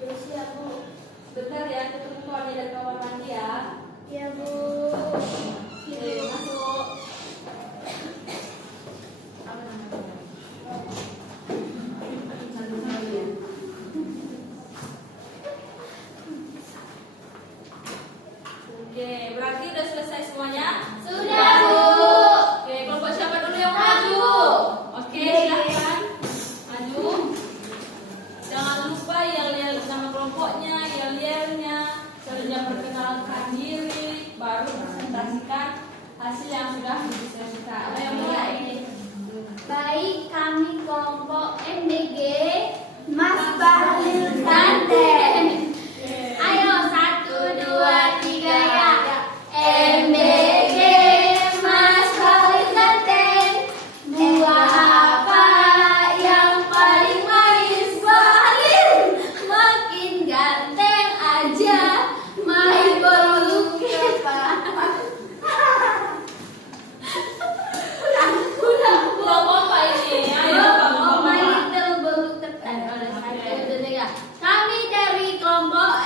Udah siap Bu. Bentar ya, ketemu keluarnya dari kamar mandi ya. Iya, Bu. Oke, masuk. Apa namanya? Oke, berarti udah selesai semuanya? Sudah, Bu. Oke, kelompok siapa dulu yang maju? Oke, silahkan maju. Jangan lupa yel-yel nama kelompoknya, yel-yelnya, selanjutnya perkenalkan diri, baru presentasikan hasil yang sudah didiskusikan. Ayo mulai. Baik, kami kelompok MBG Mas Bahlil Ganten. Ayo 1, 2, 3 ya. MBG Mas Bahlil Ganten. Buah apa yang paling manis Bahlil? Makin ganteng aja. Main bolu Kelompok apa ini? Ayo Oh, my kelompok apa? little bolu ketan. Oleh satu, dua, tiga. Kami dari kelompok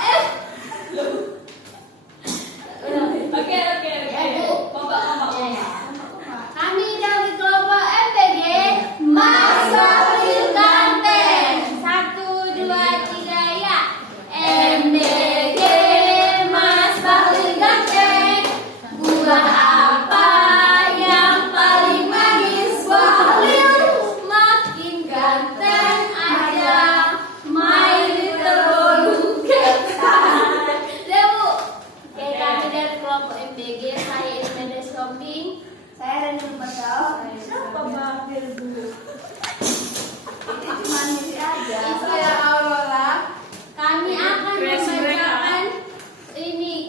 Oke. Kelompok. Kami dari kelompok MPG Mas Bahlil Ganten. 1, 2, 3 ya. MPG Mas Bahlil Ganten. Buah apa yang paling manis Bahlil? Makin ganteng aja. My little bolu ketan. Lewu. Oke, kami dari kelompok MBG. Saya Ismeda Shopping. Saya Rani Pasal. Siapa Bahlil dulu? Itu cuma misi aja. Saya Aurora. Kami akan Fresh membacakan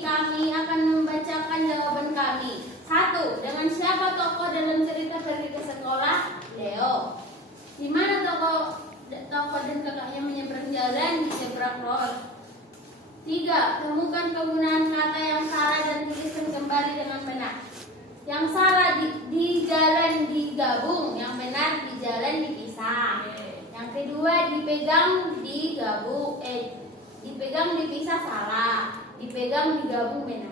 kami akan membacakan jawaban kami. 1. Dengan siapa tokoh dalam cerita pergi ke sekolah? Leo. Di mana tokoh dan kakaknya menyeberang jalan di zebra cross? 3. Temukan penggunaan kata yang salah dan tuliskan kembali dengan benar. Yang salah di jalan digabung, yang benar di jalan dipisah. Yang kedua dipegang dipisah salah, dipegang digabung benar.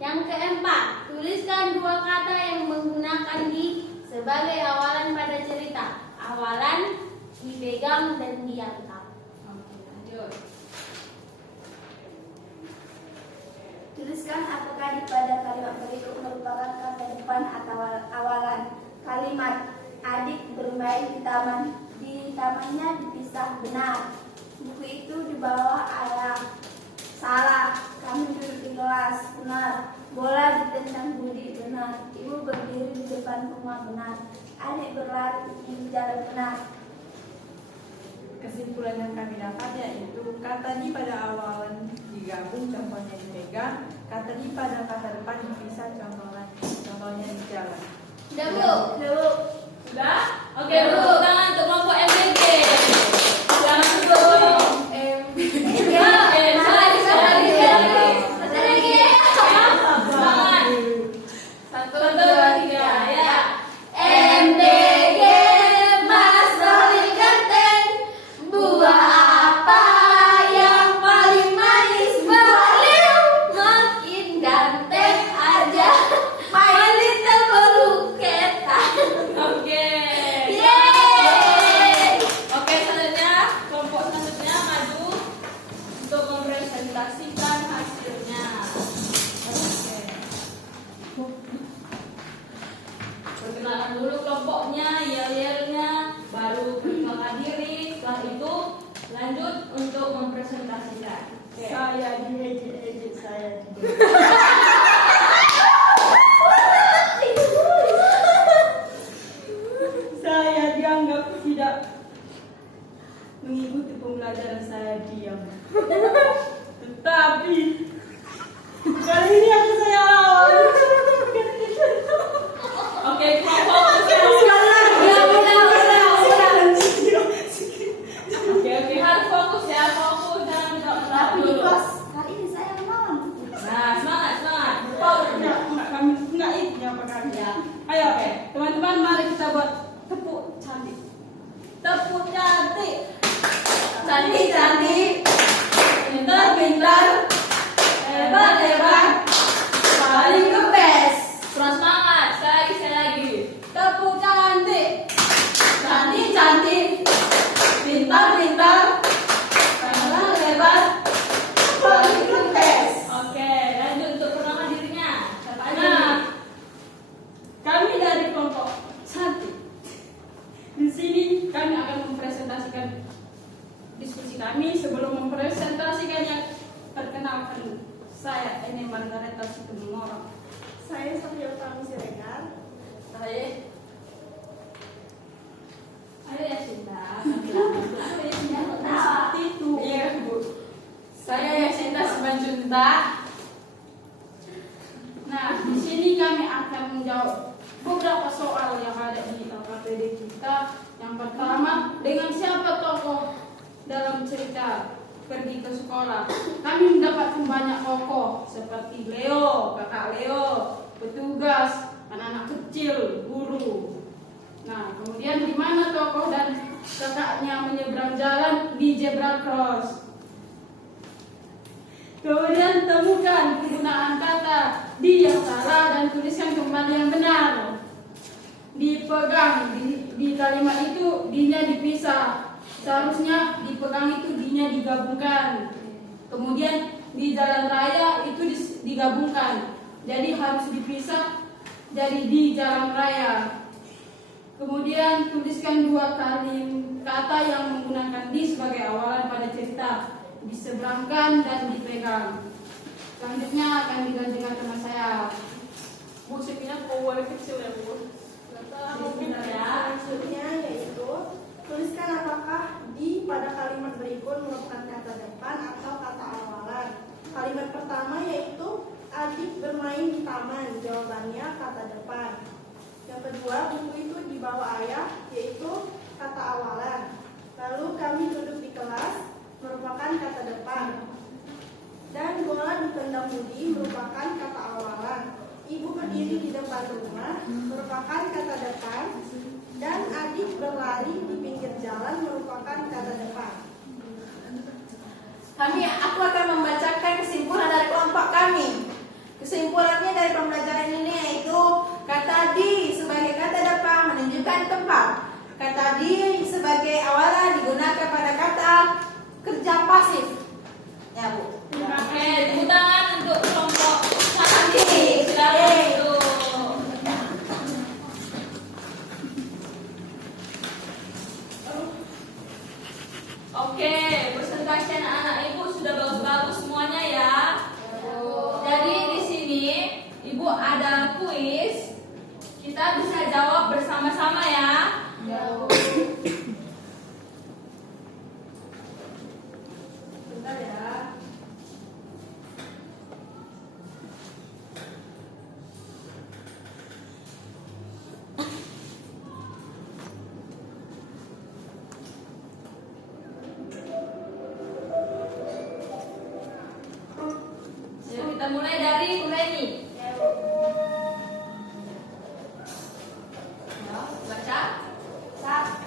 Yang keempat, tuliskan dua kata yang menggunakan di sebagai awalan pada cerita. Awalan, dipegang dan diangkat. Oke, lanjut. Tuliskan apakah pada kalimat berikut merupakan kata depan atau awalan. Kalimat adik bermain di tamannya dipisah benar. Buku itu dibawa ayah. Salah. Kami duduk di kelas benar. Bola ditendang Budi benar. Ibu berdiri di depan rumah benar. Adik berlari di jalan benar. Kesimpulan yang kami dapat yaitu kata di pada awalan digabung, contohnya dipegang. Kata di pada kata depan dipisah, contohnya di jalan. Udah Bu? Sudah? Oke, tepuk tangan untuk kelompok MBG. Jangan dulu. Semangat. 1, 2, 3 ya. MBG Mas Bahlil Ganten. Buah apa yang paling manis Bahlil? Makin ganteng aja. My little bolu ketan. Oke. Yeay. Oke, selanjutnya kelompok selanjutnya maju untuk mempresentasikan hasilnya. Oke. Perkenalkan dulu kelompoknya, yel-yelnya, baru perkenalkan diri. Setelah itu lanjut untuk mempresentasikan. Oke. Saya diejek-ejek, saya saya dianggap tidak mengikuti pembelajaran, saya diam. Tetapi kali ini aku saya lawan. Oke, fokus ya. Oke, harus fokus ya, fokus jangan gerak dulu. Kali ini saya melawan. Nah, semangat. Power. Enggak itu apa kami. Ayo, oke. Teman-teman, mari kita buat tepuk cantik. Tepuk cantik. Cantik. Pintar. Hebat. Paling the best. Terus semangat. Sekali lagi. Tepuk cantik. Cantik. Pintar. Hebat. Paling the best. Oke, lanjut untuk perkenalan dirinya. Siapa aja? Nah, kami dari kelompok cantik. Di sini kami akan mempresentasikan diskusi kami sebelum menjawab beberapa soal yang ada di KPD kita. Yang pertama, dengan siapa tokoh dalam cerita pergi ke sekolah? Kami mendapatkan banyak tokoh seperti Leo, kakak Leo, petugas, anak-anak kecil, guru. Nah, kemudian di mana tokoh dan kakaknya menyeberang jalan di zebra cross. Kemudian temukan penggunaan kata di yang salah dan tuliskan kembali yang benar. Dipegang di kalimat itu dinya dipisah. Seharusnya dipegang itu dinya digabungkan. Kemudian di jalan raya itu digabungkan. Jadi harus dipisah jadi di jalan raya. Kemudian tuliskan 2 kali kata yang menggunakan di sebagai awalan pada cerita. Diseberangkan dan dipegang. Selanjutnya akan dilanjutkan teman saya. Bu, sebenarnya power kecil ya Bu. Selanjutnya yaitu tuliskan apakah di pada kalimat berikut merupakan kata depan atau kata awalan. Kalimat pertama yaitu adik bermain di taman, jawabannya kata depan. Yang kedua, buku itu dibawa ayah, yaitu kata awalan. Lalu kami duduk di kelas, merupakan kata depan. Dan bola ditendang Budi merupakan kata awalan. Ibu berdiri di depan rumah merupakan kata depan. Dan adik berlari di pinggir jalan merupakan kata depan. Aku akan membacakan kesimpulan dari kelompok kami. Kesimpulannya dari pembelajaran ini yaitu kata di sebagai kata depan menunjukkan tempat. Kata di sebagai awalan digunakan pada kata kerja pasif. Ya Bu. Oke, tepuk tangan untuk kelompok Sandi. Silakan untuk Oke, presentasi anak-anak Ibu sudah bagus-bagus semuanya ya. Jadi di sini Ibu ada kuis. Kita bisa jawab bersama-sama ya. Bentar ya. Yuk, kita mulai dari Kureni. Ya, baca. 1.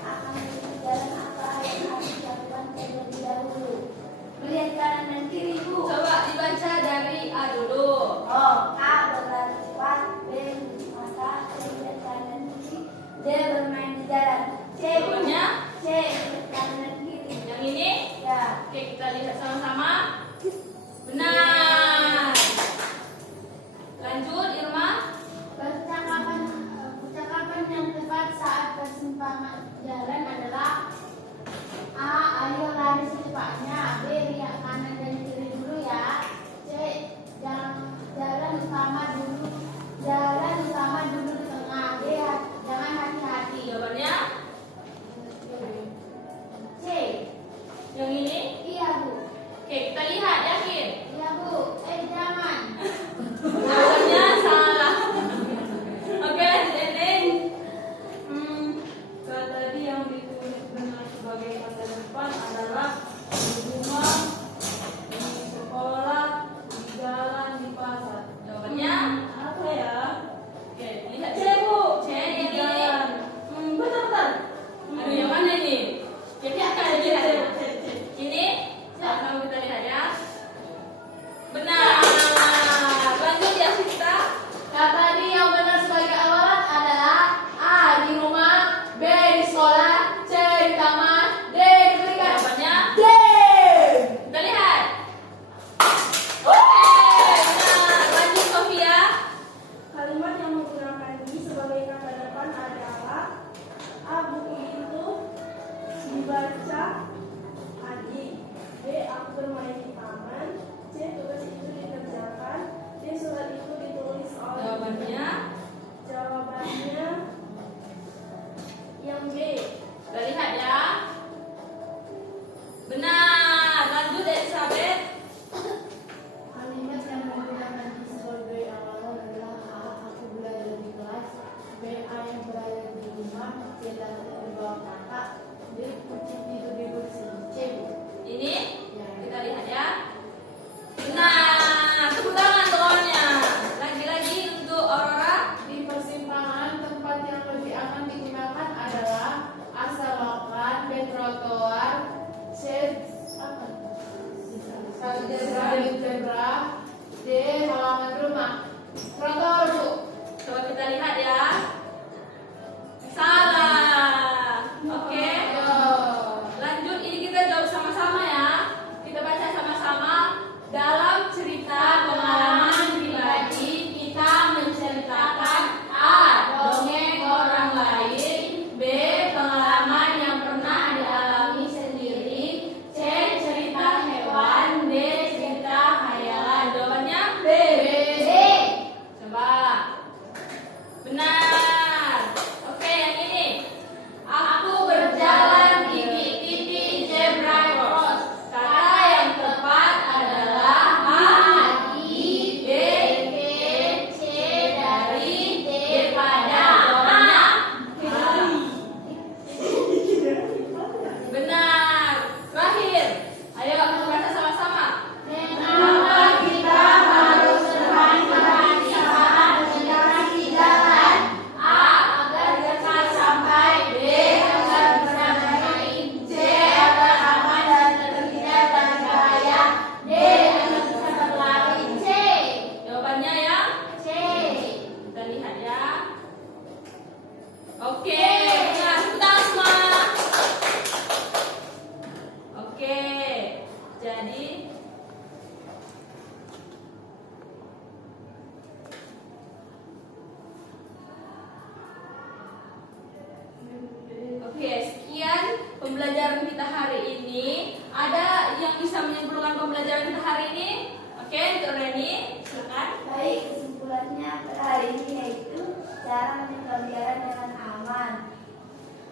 pembelajaran kita hari ini. Ada yang bisa menyimpulkan pembelajaran kita hari ini? Oke, untuk Reni, silakan. Baik, kesimpulannya pada hari ini yaitu cara pembelajaran dengan aman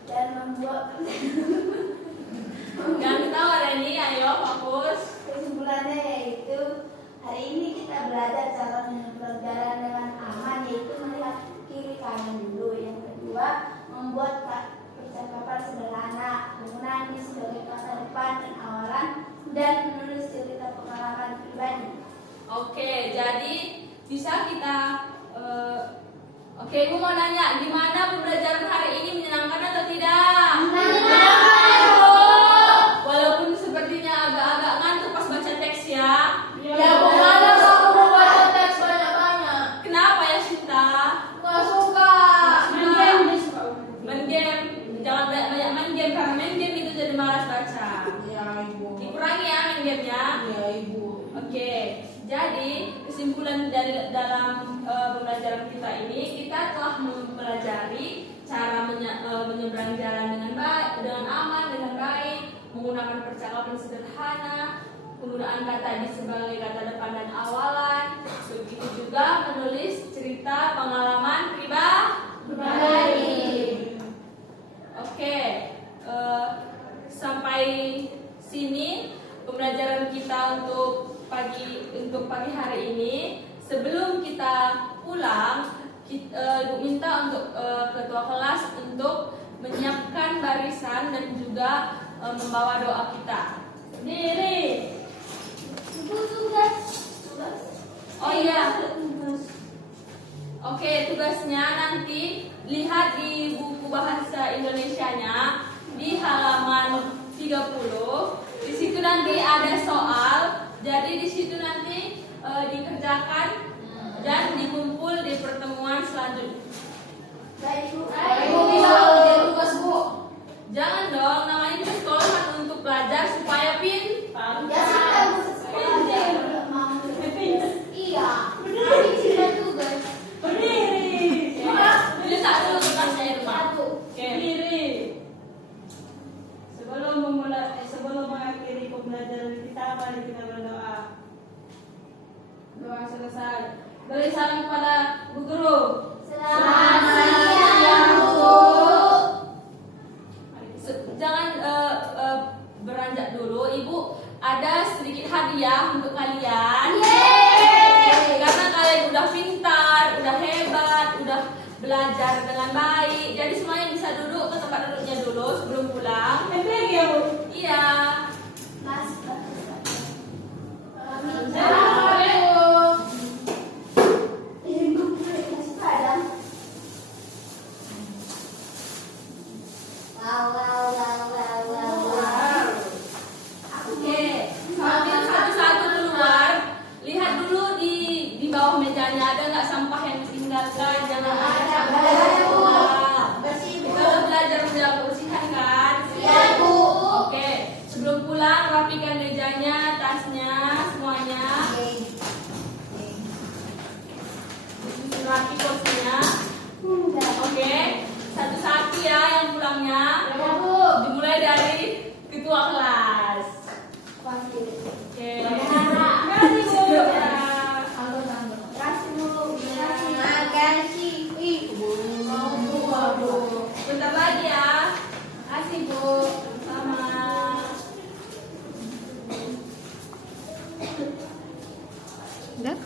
dan membuat Jangan ketawa Reni, ayo fokus. kesimpulannya yaitu hari ini kita belajar cara pembelajaran dengan aman, yaitu melihat kiri kanan dulu. Yang kedua, membuat percakapan sederhana, penggunaan ini sebagai kata depan dan awalan, dan menulis cerita pengalaman pribadi. Oke, jadi bisa kita Oke, Ibu mau nanya, gimana pembelajaran hari ini, menyenangkan atau tidak? Menyenangkan. Walaupun sepertinya agak-agak ngantuk pas baca teks ya. Ya, bukannya aku mau baca teks banyak-banyak. Kenapa ya Sinta? Nggak suka. Main game. Jangan banyak main game, karena main game itu jadi malas baca. Ya, Ibu. Dikurangi ya main gamenya. Ya, Ibu. Oke, jadi kesimpulan dari dalam pembelajaran kita ini, kita telah mempelajari cara menyeberang jalan dengan baik, dengan aman, dengan baik, menggunakan percakapan sederhana, penggunaan kata di sebagai kata depan dan awalan, begitu juga menulis cerita pengalaman pribadi. Oke, sampai sini pembelajaran kita untuk pagi hari ini. Sebelum kita pulang, Ibu minta untuk ketua kelas untuk menyiapkan barisan dan juga membawa doa kita. Berdiri. Oh iya. Oke, tugasnya nanti lihat di buku bahasa Indonesianya di halaman 30. Di situ nanti ada soal. Jadi di situ nanti dikerjakan dan dikumpul di pertemuan selanjutnya. Baik, Bu. Ibu bisa ngerjain tugas, Bu. Jangan dong, namanya kita sekolah kan untuk belajar supaya pintar. Ya sudah, Bu, sekolah belum mau. Iya. Kami cerita tugas. Berdiri. Jadi satu tugasnya Irma. Satu. Oke. Berdiri. Sebelum mengakhiri pembelajaran kita, mari kita berdoa. Doa selesai. Beri salam kepada Bu Guru. Selamat siang, Bu. Jangan beranjak dulu, Ibu. Ada sedikit hadiah untuk kalian. Karena kalian udah pintar, udah hebat, udah belajar dengan baik. Jadi semuanya bisa duduk ke tempat duduknya dulu sebelum pulang. Ya, Bu. Iya. Mas, Oke. Sambil satu-satu keluar, lihat dulu di bawah mejanya ada nggak sampah yang ditinggalkan. Jangan ada sampah yang ditinggal. Kalau belajar menjaga kebersihan kan? Iya, Bu. Oke. Sebelum pulang rapikan mejanya, tasnya, semuanya. Disusun rapi kursinya. Oke. Satu-satu ya yang pulangnya. Ya, Bu. Dimulai dari ketua kelas. Oke. Kasih Bu. Ya. Makasih. Bentar lagi ya. Kasih Bu. Sama. Udah?